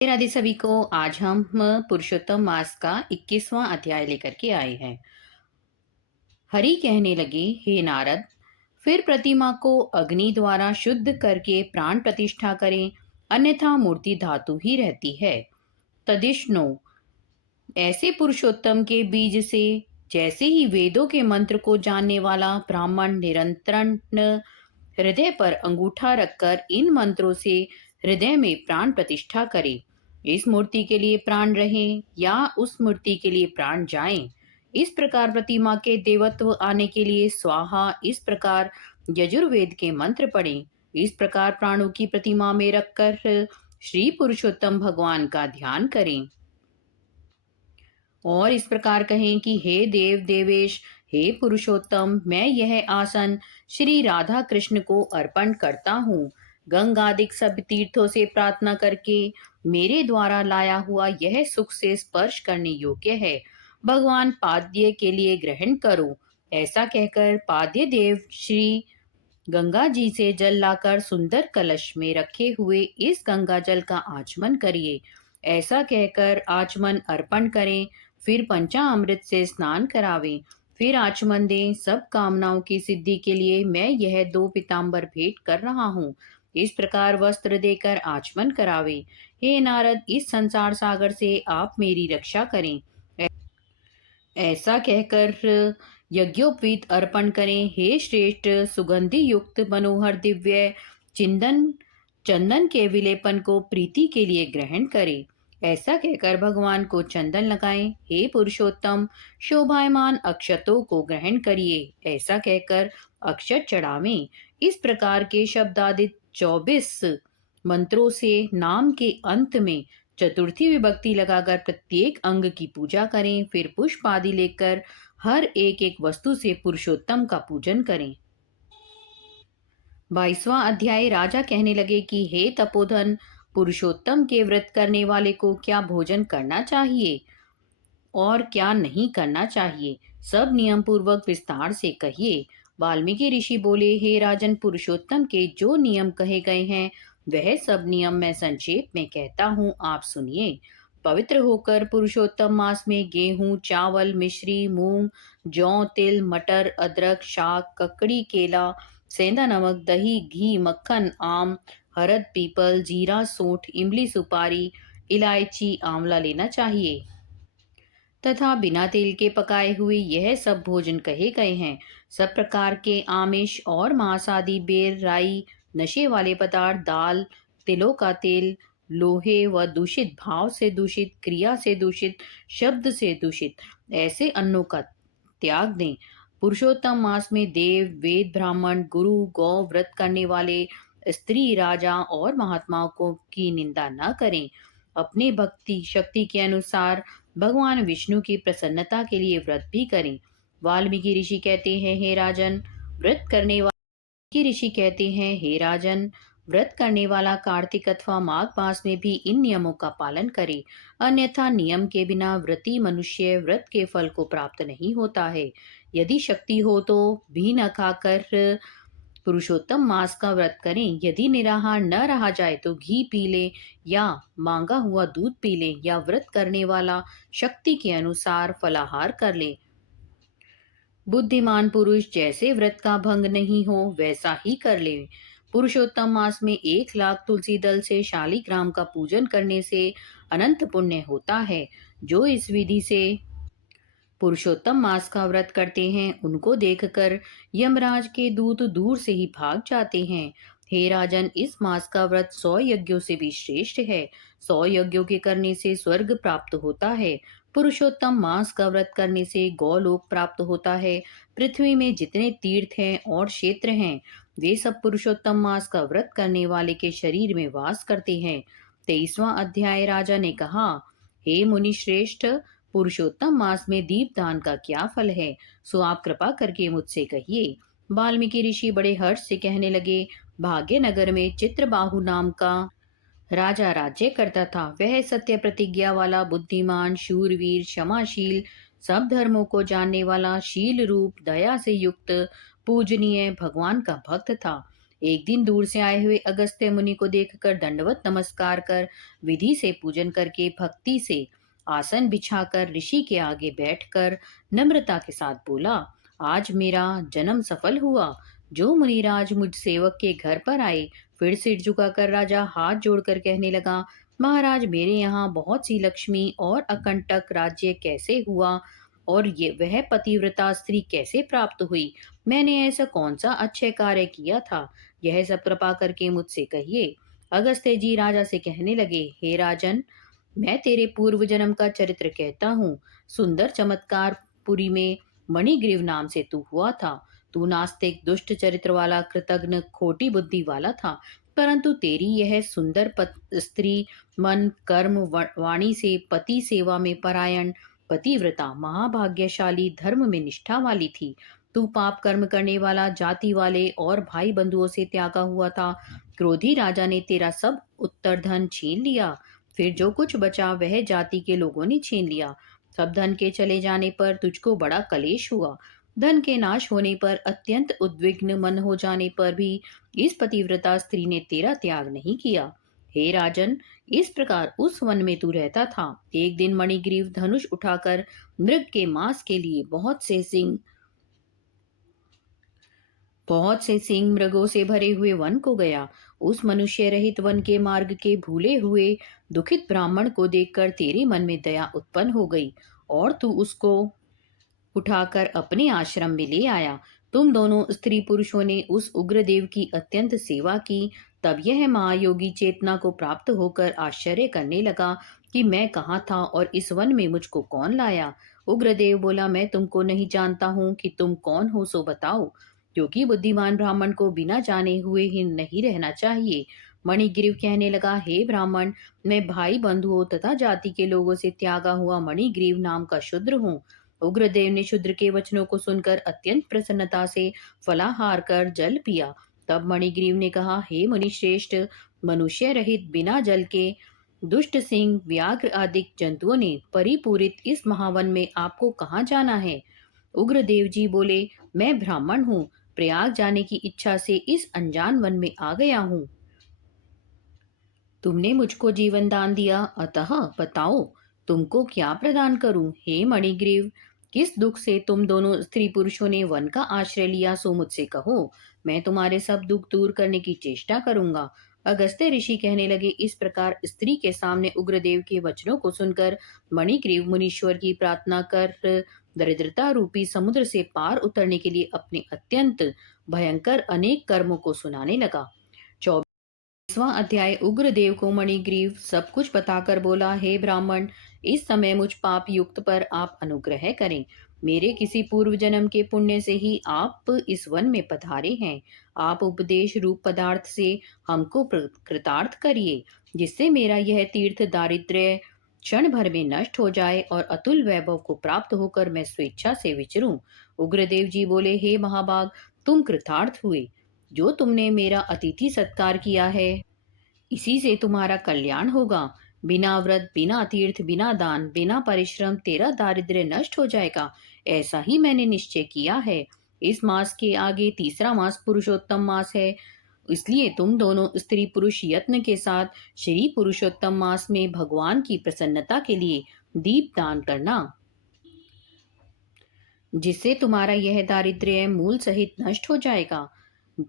राधे सभी को। आज हम पुरुषोत्तम मास का 21वां अध्याय लेकर के आए हैं। हरि कहने लगे, हे नारद, फिर प्रतिमा को अग्नि द्वारा शुद्ध करके प्राण प्रतिष्ठा करें, अन्यथा मूर्ति धातु ही रहती है। तदिष्णु, ऐसे पुरुषोत्तम के बीज से जैसे ही वेदों के मंत्र को जानने वाला ब्राह्मण निरंतर हृदय पर अंगूठा रखकर इन मंत्रों से हृदय में प्राण प्रतिष्ठा करे, इस मूर्ति के लिए प्राण रहे या उस मूर्ति के लिए प्राण जाएं, इस प्रकार प्रतिमा के देवत्व आने के लिए स्वाहा, इस प्रकार यजुर्वेद के मंत्र पढ़ें, इस प्रकार प्राणों की प्रतिमा में रखकर श्री पुरुषोत्तम भगवान का ध्यान करें और इस प्रकार कहें कि हे देव देवेश, हे पुरुषोत्तम, मैं यह आसन श्री राधा कृष्ण को अर्पण करता हूँ। गंगादिक सब तीर्थों से प्रार्थना करके मेरे द्वारा लाया हुआ यह सुख से स्पर्श करने योग्य है। भगवान पाद्य के लिए ग्रहण करो। ऐसा कहकर पाद्य देव श्री गंगा जी से जल लाकर सुंदर कलश में रखे हुए इस गंगा जल का आचमन करिए। ऐसा कहकर आचमन अर्पण करें, फिर पंचामृत से स्नान करावें, फिर आचमन दें। सब कामनाओं की सिद्धि के लिए मैं यह 2 पीताम्बर भेंट कर रहा हूँ। इस प्रकार वस्त्र देकर आचमन करावे। हे नारद, इस संसार सागर से आप मेरी रक्षा करें। ऐसा कहकर यज्ञोपवीत अर्पण करें। हे श्रेष्ठ, सुगंधि युक्त मनोहर दिव्य चंदन के विलेपन को प्रीति के लिए ग्रहण करें। ऐसा कहकर भगवान को चंदन लगाएं। हे पुरुषोत्तम, शोभायमान अक्षतों को ग्रहण करिए। ऐसा कहकर अक्षत चढ़ावें। इस प्रकार के शब्दादित 24 मंत्रों से नाम के अंत में चतुर्थी विभक्ति लगाकर प्रत्येक अंग की पूजा करें। फिर पुष्प आदि लेकर हर एक एक वस्तु से पुरुषोत्तम का पूजन करें। 22वां अध्याय। राजा कहने लगे कि हे तपोधन, पुरुषोत्तम के व्रत करने वाले को क्या भोजन करना चाहिए और क्या नहीं करना चाहिए, सब नियम पूर्वक विस्तार से कहिए। वाल्मीकि ऋषि बोले, हे राजन, पुरुषोत्तम के जो नियम कहे गए हैं वह सब नियम मैं संक्षेप में कहता हूँ, आप सुनिए। पवित्र होकर पुरुषोत्तम मास में गेहूं, चावल, मिश्री, मूंग, जौ, तिल, मटर, अदरक, शाक, ककड़ी, केला, सेंधा नमक, दही, घी, मक्खन, आम, हरद, पीपल, जीरा, सूंठ, इमली, सुपारी, इलायची, आंवला लेना चाहिए तथा बिना तेल के पकाए हुए यह सब भोजन कहे गए हैं। सब प्रकार के आमिष और मांस आदि, बेर, राई, नशे वाले पदार्थ, दाल, तिलों का तेल, लोहे व दूषित, भाव से दूषित, क्रिया से दूषित, शब्द से दूषित ऐसे अन्नों का त्याग दें। पुरुषोत्तम मास में देव, वेद, ब्राह्मण, गुरु, गौ, व्रत करने वाले, स्त्री, राजा और महात्माओं को की निंदा न करें। अपने भक्ति शक्ति के अनुसार भगवान विष्णु की प्रसन्नता के लिए व्रत भी करें। वाल्मीकि ऋषि कहते हैं, हे राजन, व्रत करने वाल्मीकि ऋषि कहते हैं, हे राजन, व्रत करने वाला कार्तिक अथवा माघ मास में भी इन नियमों का पालन करे, अन्यथा नियम के बिना व्रती मनुष्य व्रत के फल को प्राप्त नहीं होता है। यदि शक्ति हो तो भी न खाकर पुरुषोत्तम मास का व्रत करें। यदि निराहार न रहा जाए तो घी पी ले या मांगा हुआ दूध पी ले, या व्रत करने वाला शक्ति के अनुसार फलाहार कर ले। बुद्धिमान पुरुष जैसे व्रत का भंग नहीं हो वैसा ही कर ले। पुरुषोत्तम मास में 1,00,000 तुलसी दल से शालिग्राम का पूजन करने से अनंत पुण्य होता है। जो इस विधि से पुरुषोत्तम मास का व्रत करते हैं उनको देखकर यमराज के दूत दूर से ही भाग जाते हैं। हे राजन, इस मास का व्रत 100 यज्ञों से भी श्रेष्ठ है। 100 यज्ञों के करने से स्वर्ग प्राप्त होता है। पुरुषोत्तम मास का व्रत करने से गौलोक प्राप्त होता है। पृथ्वी में जितने तीर्थ हैं और क्षेत्र हैं वे सब पुरुषोत्तम मास का व्रत करने वाले के शरीर में वास करते हैं। 23वां अध्याय। राजा ने कहा, हे मुनि श्रेष्ठ, पुरुषोत्तम मास में दीपदान का क्या फल है, सो आप कृपा करके मुझसे कहिए। वाल्मीकि ऋषि बड़े हर्ष से कहने लगे, भाग्यनगर में चित्रबाहु नाम का राजा राज्य करता था। वह सत्य प्रतिज्ञा वाला, बुद्धिमान, शूरवीर, क्षमाशील, सब धर्मों को जानने वाला, शील रूप, दया से युक्त, पूजनीय, भगवान का भक्त था। एक दिन दूर से आए हुए अगस्त्य मुनि को देखकर दंडवत नमस्कार कर विधि से पूजन करके भक्ति से आसन बिछाकर ऋषि के आगे बैठकर नम्रता के साथ बोला, आज मेरा जन्म सफल हुआ। जो मुनिराज मुझ सेवक के घर पर आए, फिर सिर झुकाकर राजा हाथ जोड़कर कहने लगा, महाराज मेरे यहाँ बहुत सी लक्ष्मी और अकंटक राज्य कैसे हुआ और ये वह पतिव्रता स्त्री कैसे प्राप्त हुई? मैंने ऐसा कौन सा अच्छे कार्य किया था? यह सब कृपा करके मुझसे कहिए। अगस्त्य जी राजा से कहने लगे, हे राजन, मैं तेरे पूर्व जन्म का चरित्र कहता हूँ। सुंदर चमत्कार पुरी में मणिग्रीव नाम से तू हुआ था। तू नास्तिक, दुष्ट चरित्र वाला, कृतघ्न, खोटी बुद्धि वाला था। परंतु तेरी यह सुंदर स्त्री मन, कर्म, वाणी से पति सेवा में परायण, पतिव्रता, महाभाग्यशाली, धर्म में निष्ठा वाली थी। तू पाप कर्म करने वाला, जाति वाले और भाई बंधुओं से त्यागा हुआ था। क्रोधी राजा ने तेरा सब उत्तरधन छीन लिया। फिर जो कुछ बचा वह जाति के लोगों ने छीन लिया। सब धन के चले जाने पर तुझको बड़ा कलेश हुआ। धन के नाश होने पर अत्यंत उद्विग्न मन हो जाने पर भी इस पतिव्रता स्त्री ने तेरा त्याग नहीं किया। हे राजन, इस प्रकार उस वन में तू रहता था। एक दिन मणिग्रीव धनुष उठाकर मृग के मांस के लिए बहुत से सिंह मृगों से भरे हुए वन को गया। उस मनुष्य रहित वन के मार्ग के भूले हुए दुखित ब्राह्मण को देखकर तेरे मन में दया उत्पन्न हो गई और तू उसको उठाकर अपने आश्रम में ले आया। तुम दोनों स्त्री पुरुषों ने उस उग्रदेव की अत्यंत सेवा की। तब यह महायोगी चेतना को प्राप्त होकर आश्चर्य करने लगा कि मैं कहाँ था और इस वन में मुझको कौन लाया। उग्रदेव बोला, मैं तुमको नहीं जानता हूँ कि तुम कौन हो, सो बताओ। क्योंकि बुद्धिमान ब्राह्मण को बिना जाने हुए ही नहीं रहना चाहिए। मणिग्रीव कहने लगा, हे ब्राह्मण, मैं भाई बंधुओं तथा जाति के लोगों से त्यागा हुआ मणिग्रीव नाम का शूद्र हूँ। उग्रदेव ने शूद्र के वचनों को सुनकर अत्यंत प्रसन्नता से फलाहार कर जल पिया। तब मणिग्रीव ने कहा, हे मुनिश्रेष्ठ, मनुष्य रहित बिना जल के दुष्ट सिंह, व्याघ्र आदि जंतुओं ने परिपूरित इस महावन में आपको कहाँ जाना है? उग्रदेव जी बोले, मैं ब्राह्मण हूँ, प्रयाग जाने की इच्छा से इस अनजान वन में आ गया हूँ। तुमने मुझको जीवन दान दिया, अतः बताओ तुमको क्या प्रदान करूं? हे मणिग्रीव, किस दुख से तुम दोनों स्त्री पुरुषों ने वन का आश्रय लिया, सो मुझसे कहो। मैं तुम्हारे सब दुख दूर करने की चेष्टा करूंगा। अगस्त्य ऋषि कहने लगे, इस प्रकार स्त्री के सामने उग्रदेव के वचनों को सुनकर मणिग्रीव मुनीश्वर की प्रार्थना कर दरिद्रता रूपी समुद्र से पार उतरने के लिए अपने अत्यंत भयंकर अनेक कर्मों को सुनाने लगा। 20वां अध्याय। उग्रदेव को मणिग्रीव सब कुछ बताकर बोला, हे ब्राह्मण, इस समय मुझ पाप युक्त पर आप अनुग्रह करें। मेरे किसी पूर्व जन्म के पुण्य से ही आप इस वन में पधारे हैं। आप उपदेश रूप पदार्थ से हमको कृतार्थ करिए, जिससे मेरा यह तीर्थ दारिद्र्य क्षण भर में नष्ट हो जाए और अतुल वैभव को प्राप्त होकर मैं स्वेच्छा से विचरूं। उग्रदेव जी बोले, हे महाभाग, तुम कृतार्थ हुए। जो तुमने मेरा अतिथि सत्कार किया है, इसी से तुम्हारा कल्याण होगा। बिना व्रत, बिना तीर्थ, बिना दान, बिना परिश्रम तेरा दारिद्र्य नष्ट हो जाएगा। ऐसा ही मैंने निश्चय किया है। इस मास के आगे तीसरा मास पुरुषोत्तम मास है। इसलिए तुम दोनों स्त्री पुरुष यत्न के साथ श्री पुरुषोत्तम मास में भगवान की प्रसन्नता के लिए दीप दान करना, जिससे तुम्हारा यह दारिद्र्य मूल सहित नष्ट हो जाएगा।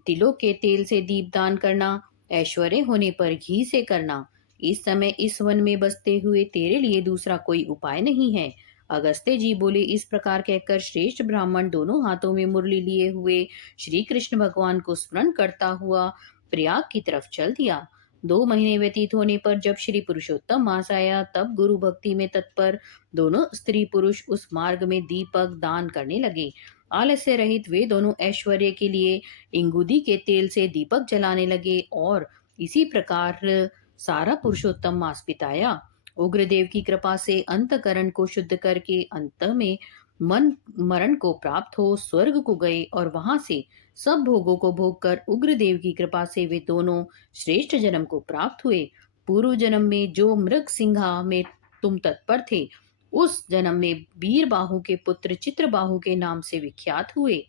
तिलों के तेल से दीपदान करना, ऐश्वर्य होने पर घी से करना। इस समय इस वन में बसते हुए तेरे लिए दूसरा कोई उपाय नहीं है। अगस्त्य जी बोले, इस प्रकार कहकर श्रेष्ठ ब्राह्मण दोनों हाथों में मुरली लिए हुए श्री कृष्ण भगवान को स्मरण करता हुआ प्रयाग की तरफ चल दिया। 2 महीने व्यतीत होने पर जब श्री पुरुषोत्तम मास आया, तब गुरु भक्ति में तत्पर दोनों स्त्री पुरुष उस मार्ग में दीपक दान करने लगे। आलस्य रहित वे दोनों ऐश्वर्य के लिए इंगुदी के तेल से दीपक जलाने लगे और इसी प्रकार सारा पुरुषोत्तम मास बिताया। उग्रदेव की कृपा से अंतकरण को शुद्ध करके अंत में मन मरण को प्राप्त हो स्वर्ग को गए और वहां से सब भोगों को भोग कर उग्रदेव की कृपा से वे दोनों श्रेष्ठ जन्म को प्राप्त हुए। पूर्व जन्म में जो मृग सिंहा में तुम तत्पर थे, उस जन्म में वीर बाहु के पुत्र चित्रबाहु के नाम से विख्यात हुए।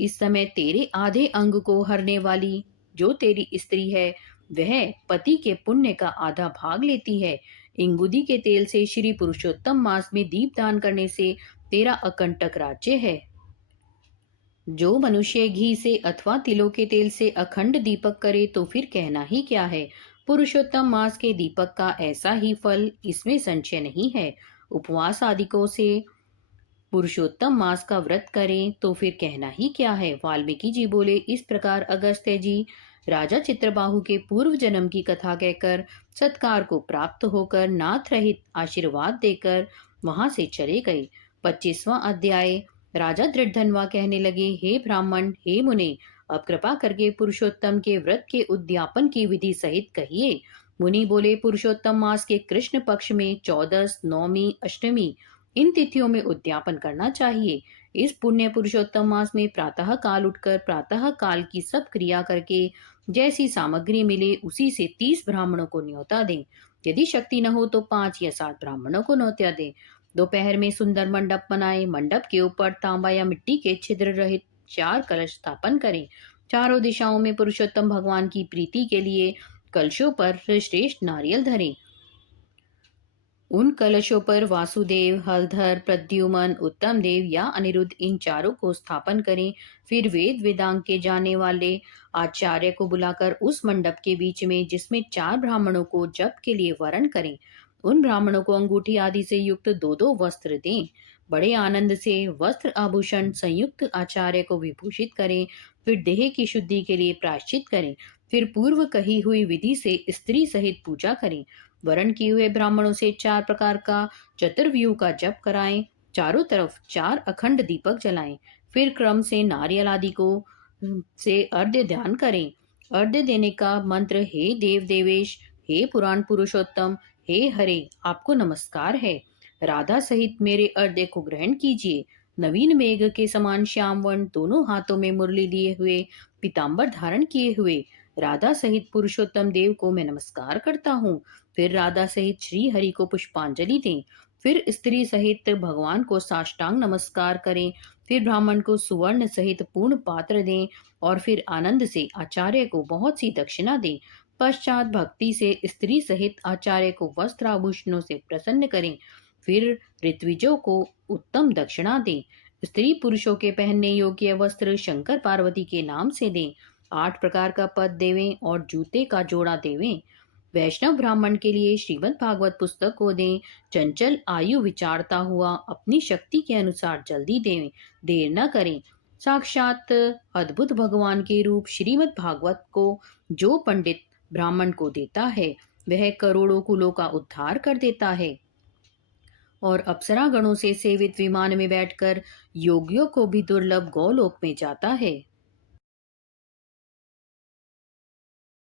इस समय तेरे आधे अंग को हरने वाली जो तेरी स्त्री है, वह पति के पुण्य का आधा भाग लेती है। इंगुदी के तेल से श्री पुरुषोत्तम मास में दीपदान करने से तेरा अकंटक राज्य है। जो मनुष्य घी से अथवा तिलों के तेल से अखंड दीपक करे तो फिर कहना ही क्या है। पुरुषोत्तम मास के दीपक का ऐसा ही फल इसमें संशय नहीं है। उपवास आदिकों से पुरुषोत्तम मास का व्रत करें तो फिर कहना ही क्या है। वाल्मीकि जी बोले, इस प्रकार अगस्त्य जी राजा चित्रबाहु के पूर्व जन्म की कथा कहकर सत्कार को प्राप्त होकर नाथ रहित आशीर्वाद देकर वहां से चले गए। 25वां अध्याय। राजा दृढ़धनवा कहने लगे, हे ब्राह्मण, हे मुने, अब कृपा करके पुरुषोत्तम के व्रत के उद्यापन की विधि सहित कहिए। मुनि बोले, पुरुषोत्तम मास के कृष्ण पक्ष में 14, नौमी, अष्टमी इन तिथियों में उद्यापन करना चाहिए। इस पुण्य पुरुषोत्तम मास में प्रातः काल उठकर प्रातः काल की सब क्रिया करके जैसी सामग्री मिले उसी से 30 ब्राह्मणों को न्योता दें। यदि शक्ति न हो तो 5 या 7 ब्राह्मणों को न्योता दें। दोपहर में सुंदर मंडप बनाए। मंडप के ऊपर तांबा या मिट्टी के छिद्र रहित 4 कलश स्थापन करें। चारों दिशाओं में पुरुषोत्तम भगवान की प्रीति के लिए कलशों पर श्रेष्ठ नारियल धरें। उन कलशों पर वासुदेव, हलधर, प्रद्युमन, उत्तम देव या अनिरुद्ध इन चारों को स्थापन करें। फिर वेद वेदांग के जाने वाले आचार्य को बुलाकर उस मंडप के बीच में, जिसमें 4 ब्राह्मणों को जप के लिए वरण करें, उन ब्राह्मणों को अंगूठी आदि से युक्त 2-2 वस्त्र दें। बड़े आनंद से वस्त्र आभूषण संयुक्त आचार्य को विभूषित करें। फिर देह की शुद्धि के लिए प्रायश्चित करें। फिर पूर्व कही हुई विधि से स्त्री सहित पूजा करें। वरण किए हुए ब्राह्मणों से 4 प्रकार का चतुर्व्यूह का जप कराएं। चारों तरफ 4 अखंड दीपक जलाएं। फिर क्रम से नारियल आदि को से अर्घ्य ध्यान करें। अर्घ्य देने का मंत्र, हे देव देवेश, हे पुराण पुरुषोत्तम, हे हरे, आपको नमस्कार है। राधा सहित मेरे अर्घ्य को ग्रहण कीजिए। नवीन मेघ के समान श्याम वर्ण, दोनों हाथों में मुरली लिए हुए, पीतांबर धारण किए हुए राधा सहित पुरुषोत्तम देव को मैं नमस्कार करता हूँ। फिर राधा सहित श्री हरि को पुष्पांजलि दें। फिर स्त्री सहित भगवान को साष्टांग नमस्कार करें। फिर ब्राह्मण को सुवर्ण सहित पूर्ण पात्र दें और फिर आनंद से आचार्य को बहुत सी दक्षिणा दें। पश्चात भक्ति से स्त्री सहित आचार्य को वस्त्र आभूषणों से प्रसन्न करें। फिर ऋत्विजों को उत्तम दक्षिणा दें। स्त्री पुरुषों के पहनने योग्य वस्त्र शंकर पार्वती के नाम से दें। 8 प्रकार का पद देवें और जूते का जोड़ा देवें। वैष्णव ब्राह्मण के लिए श्रीमद् भागवत पुस्तक को दें। चंचल आयु विचारता हुआ अपनी शक्ति के अनुसार जल्दी दें, देर न करें। साक्षात अद्भुत भगवान के रूप श्रीमद् भागवत को जो पंडित ब्राह्मण को देता है, वह करोड़ों कुलों का उद्धार कर देता है और अप्सरा गणों से सेवित विमान में बैठकर योगियों को भी दुर्लभ गोलोक में जाता है।